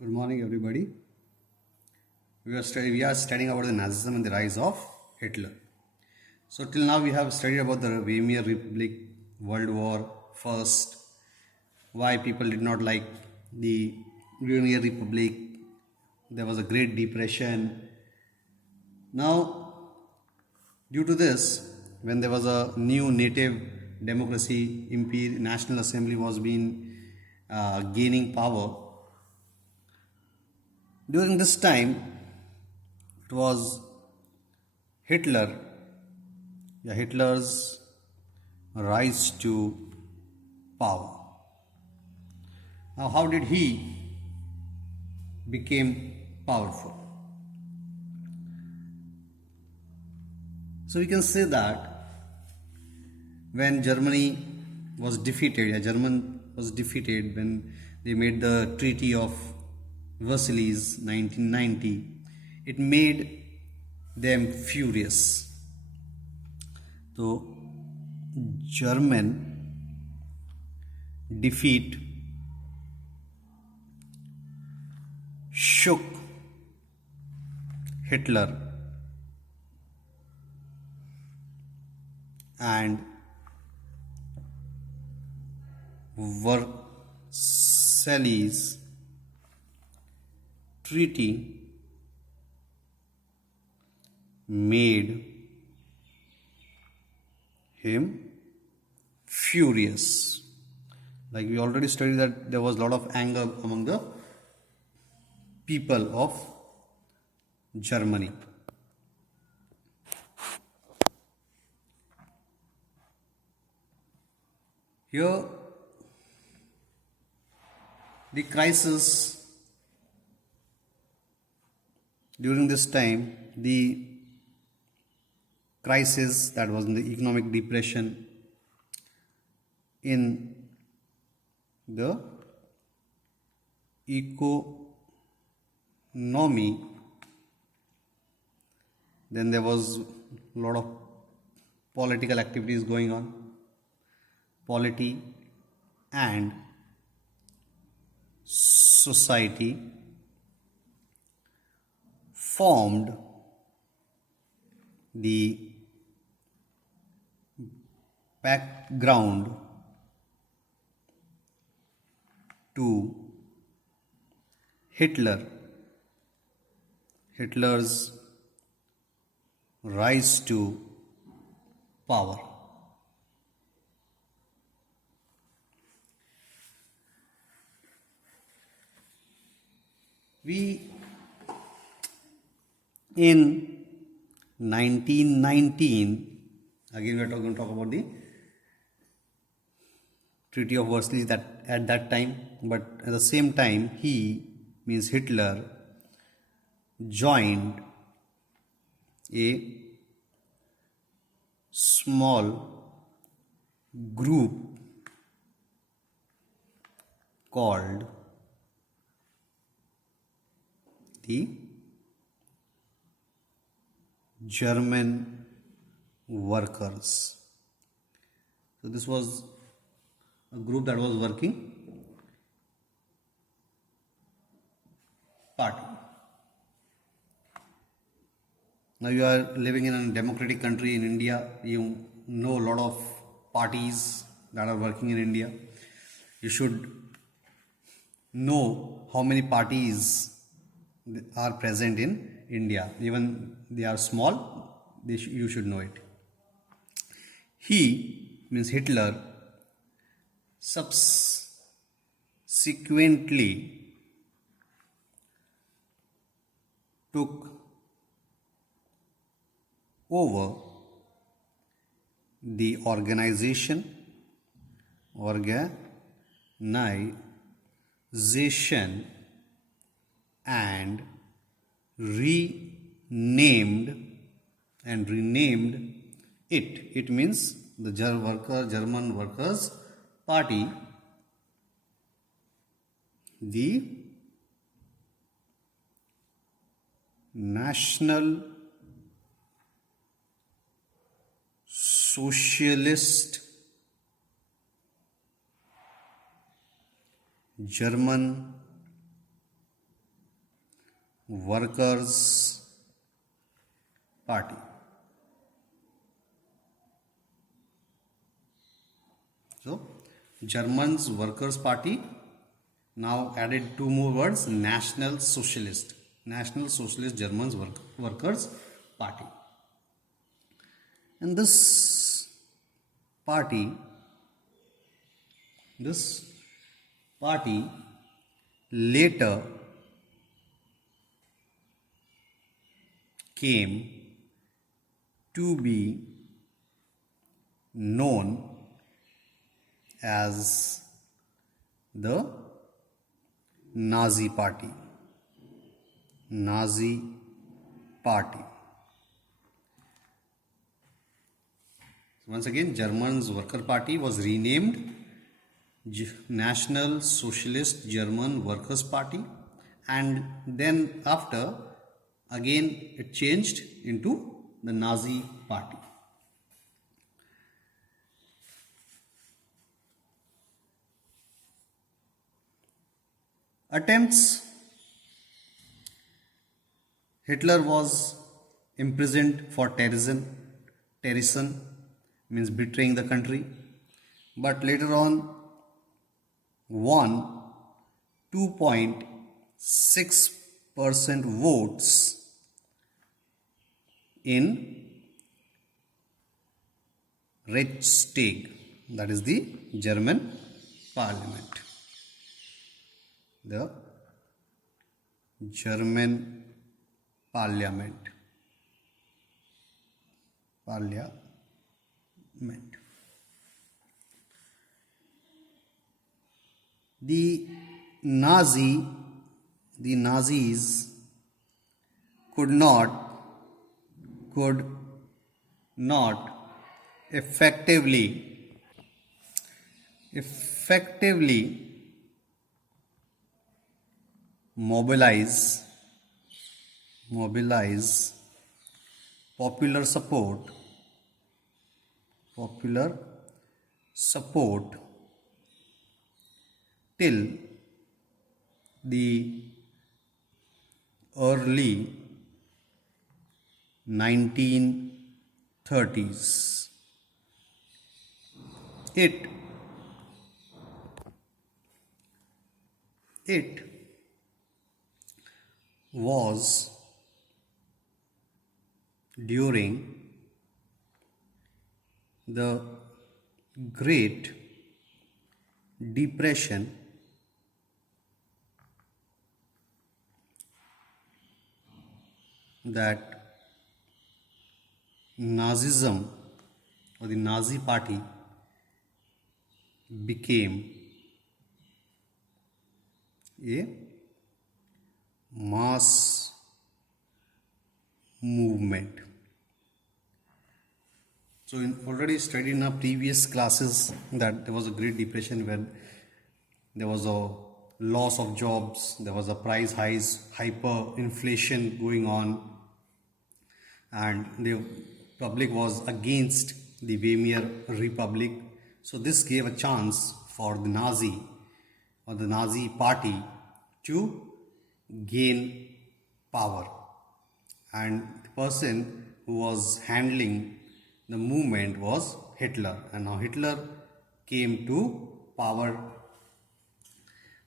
Good morning, everybody. We are studying about the Nazism and the rise of Hitler. So till now we have studied about the Weimar Republic, World War First, why people did not like the Weimar Republic. There was a Great Depression. Now, due to this, when there was a new native democracy, National Assembly was being gaining power. During this time, it was Hitler, Hitler's rise to power. Now, how did he became powerful? So we can say that when Germany was defeated, German was defeated when they made the Treaty of Versailles 1990, it made them furious. So German defeat shook Hitler and Versailles Treaty made him furious. Like we already studied that there was a lot of anger among the people of Germany. Here, the crisis during this time, the crisis that was in the economic depression in the economy, then there was a lot of political activities going on, polity and society formed the background to Hitler's rise to power. We in 1919, again we are going to talk about the Treaty of Versailles that at that time, but at the same time Hitler joined a small group called the German workers. So this was a group that was working party. Now you are living in a democratic country in India. You know a lot of parties that are working in India. You should know how many parties are present in India. Even they are small, you should know it. Hitler subsequently took over the organization and renamed it. It means the German Workers' Party, the National Socialist German Workers' Party. So, Germans Workers' Party now added two more words, National Socialist. National Socialist Germans Workers' Party. And this party later came to be known as the Nazi Party. Nazi Party. Once again, Germans Worker Party was renamed National Socialist German Workers Party, and then after again it changed into the Nazi Party. Attempts. Hitler was imprisoned for terrorism means betraying the country, but later on won 2.6% votes in Reichstag, that is the German parliament. The German parliament. The Nazis could not effectively mobilize popular support till the early 1930s. It was during the Great Depression that Nazism or the Nazi Party became a mass movement. So already studied in our previous classes that there was a Great Depression when there was a loss of jobs, there was a price highs, hyperinflation going on, and the public was against the Weimar Republic. So this gave a chance for the Nazi or the Nazi Party to gain power, and the person who was handling the movement was Hitler, and now Hitler came to power.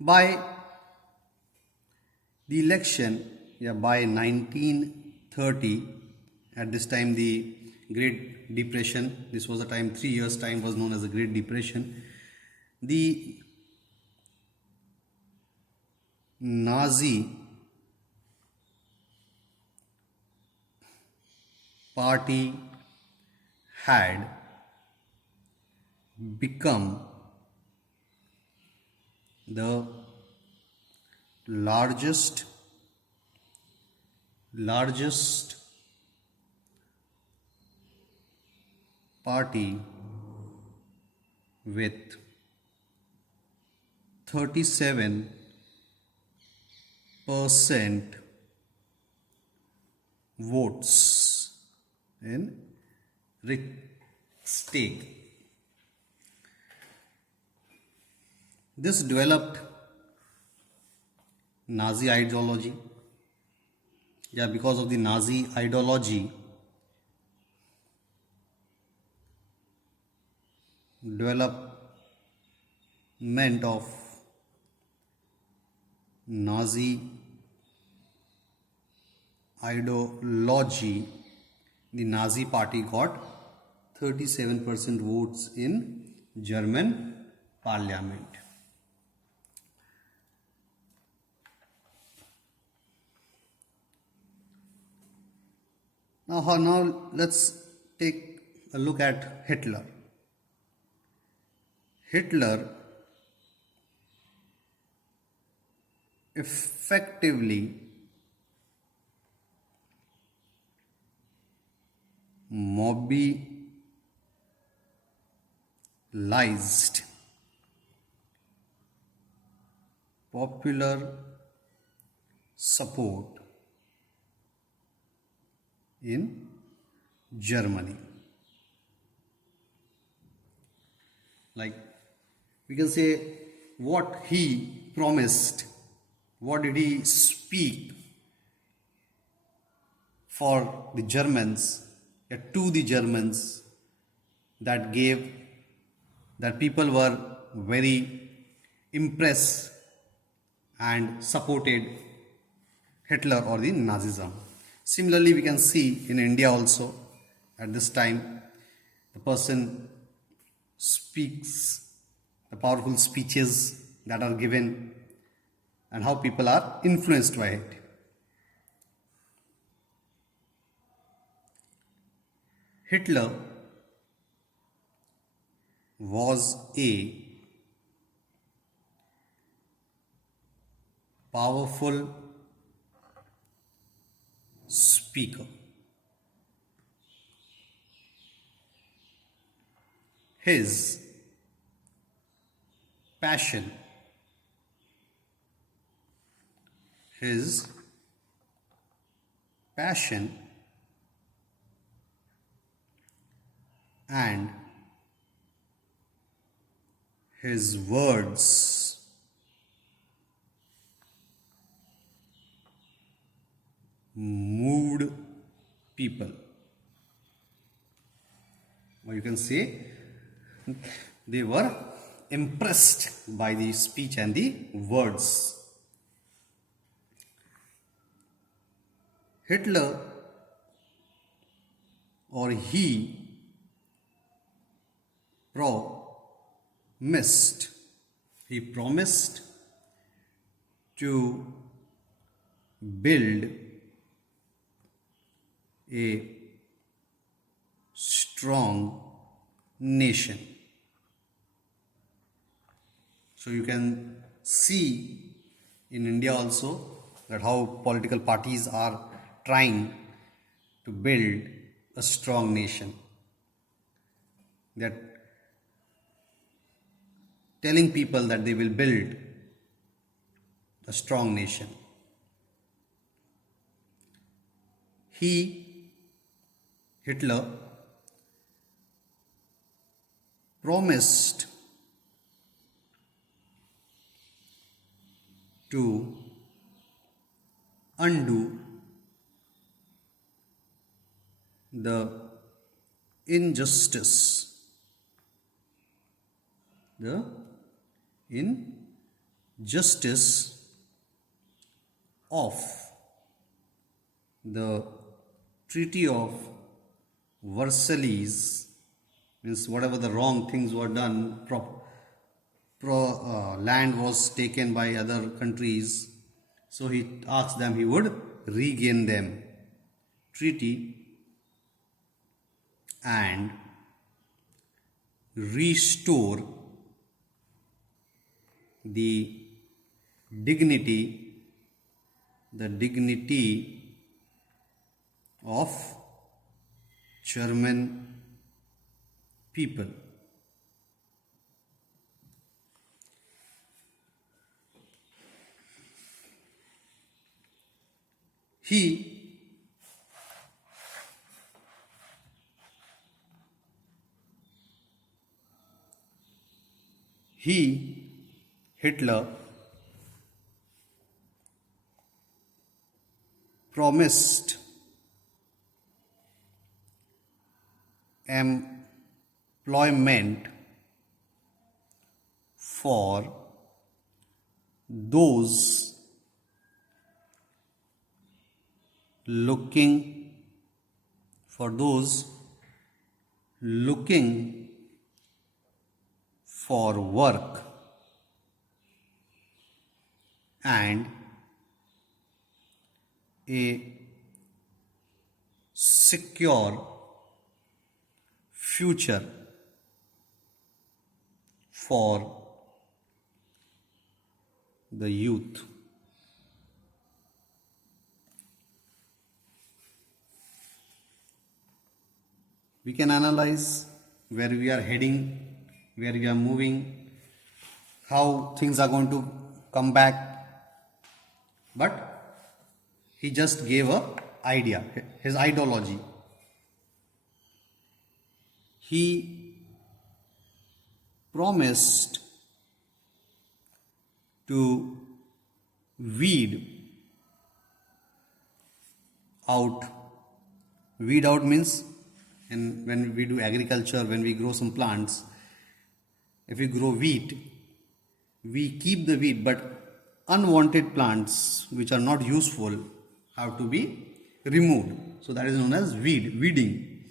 By the election, by 1930, at this time the Great Depression, this was a time, 3 years time was known as the Great Depression. The Nazi Party had become the largest party with 37% votes in Reichstag. This developed Nazi ideology Yeah, because of the Nazi ideology, development of Nazi ideology, the Nazi party got 37% votes in German parliament. Now let's take a look at Hitler. Hitler effectively mobilized popular support in Germany. Like we can say what he promised, what did he speak for the Germans, to the Germans, that people were very impressed and supported Hitler or the Nazism. Similarly, we can see in India also at this time the person speaks the powerful speeches that are given and how people are influenced by it. Hitler was a powerful speaker. His passion, and his words moved people. Or you can say they were impressed by the speech and the words. Hitler, or he, promised to build a strong nation. So you can see in India also that how political parties are trying to build a strong nation. That telling people that they will build a strong nation. Hitler, promised to undo the injustice of the Treaty of Versailles, means whatever the wrong things were done, land was taken by other countries, so he asked them he would regain them. Treaty and restore the dignity of German people. Hitler, promised employment for those looking for work and a secure future for the youth. We can analyze where we are heading, where we are moving, how things are going to come back. But he just gave a idea, his ideology. He promised to weed out means, and when we do agriculture, when we grow some plants, if we grow wheat, we keep the wheat, but unwanted plants which are not useful have to be removed. So that is known as weeding.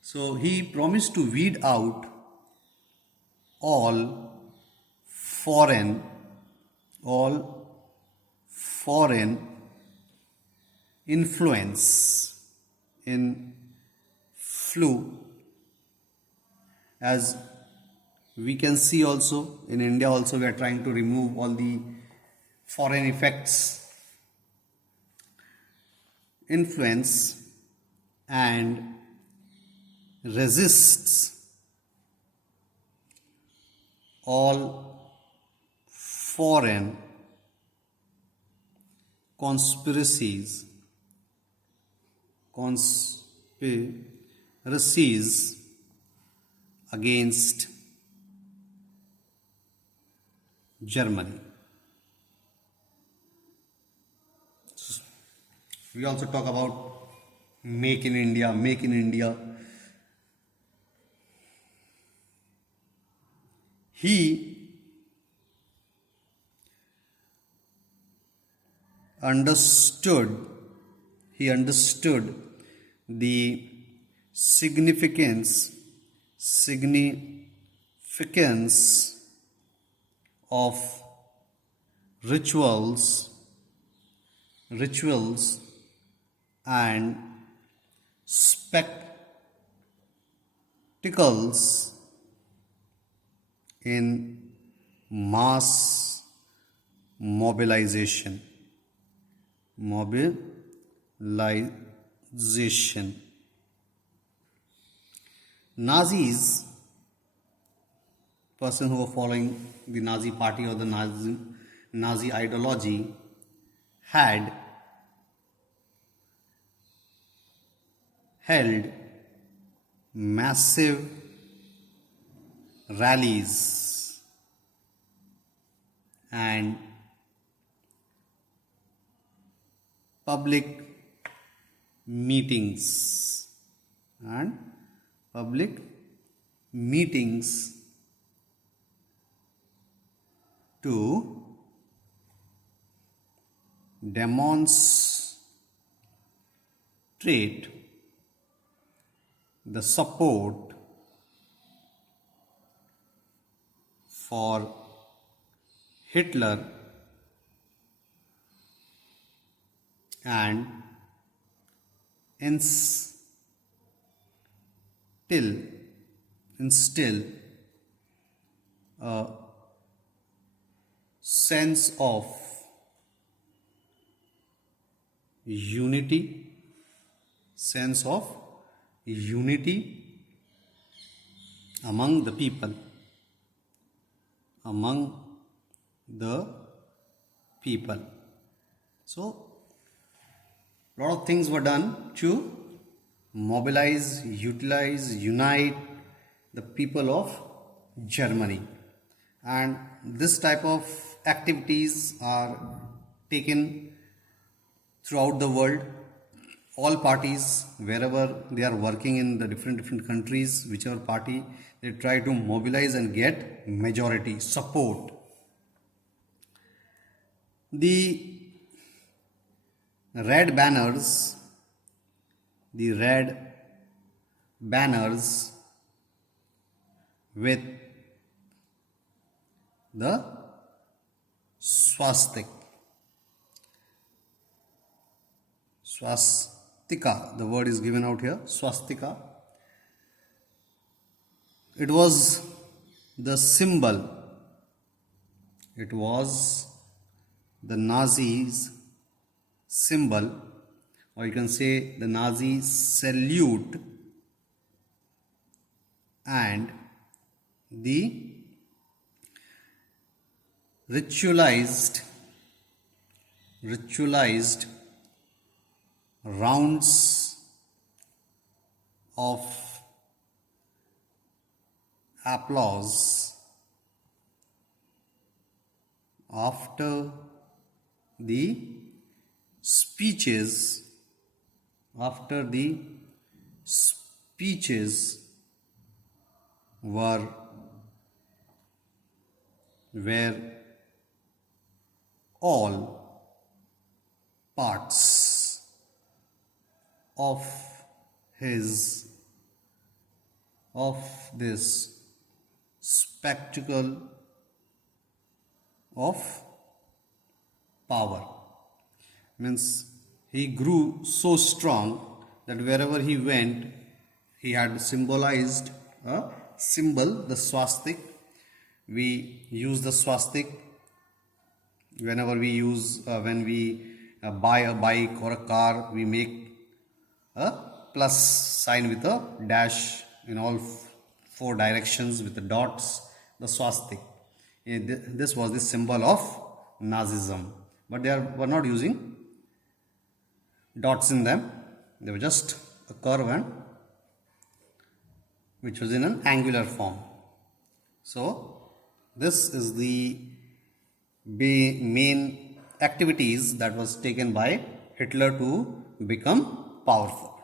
So he promised to weed out all foreign influence in flu. As we can see also in India also, we are trying to remove all the foreign effects, influence, and resists all foreign conspiracies against Germany. We also talk about make in India. He understood the significance of rituals and spectacles in mass mobilization. Nazis, person who were following the Nazi party or the Nazi ideology, had held massive rallies and public meetings to demonstrate the support for Hitler and instill a sense of unity among the people. So a lot of things were done to mobilize, utilize, unite the people of Germany, and this type of activities are taken throughout the world. All parties, wherever they are working in the different countries, whichever party, they try to mobilize and get majority support. The red banners, the red banners with the swastika, the word is given out here, swastika. It was the symbol, it was the Nazis' symbol, or you can say the Nazi salute, and the ritualized rounds of applause after the speeches were all parts of this spectacle of power. Means he grew so strong that wherever he went, he had symbolized a symbol, the swastika. We use the swastika whenever we use, when we buy a bike or a car, we make a plus sign with a dash in all four directions with the dots, the swastika. This was the symbol of Nazism, but they were not using dots in them. They were just a curve and which was in an angular form. So this is the main activities that was taken by Hitler to become powerful.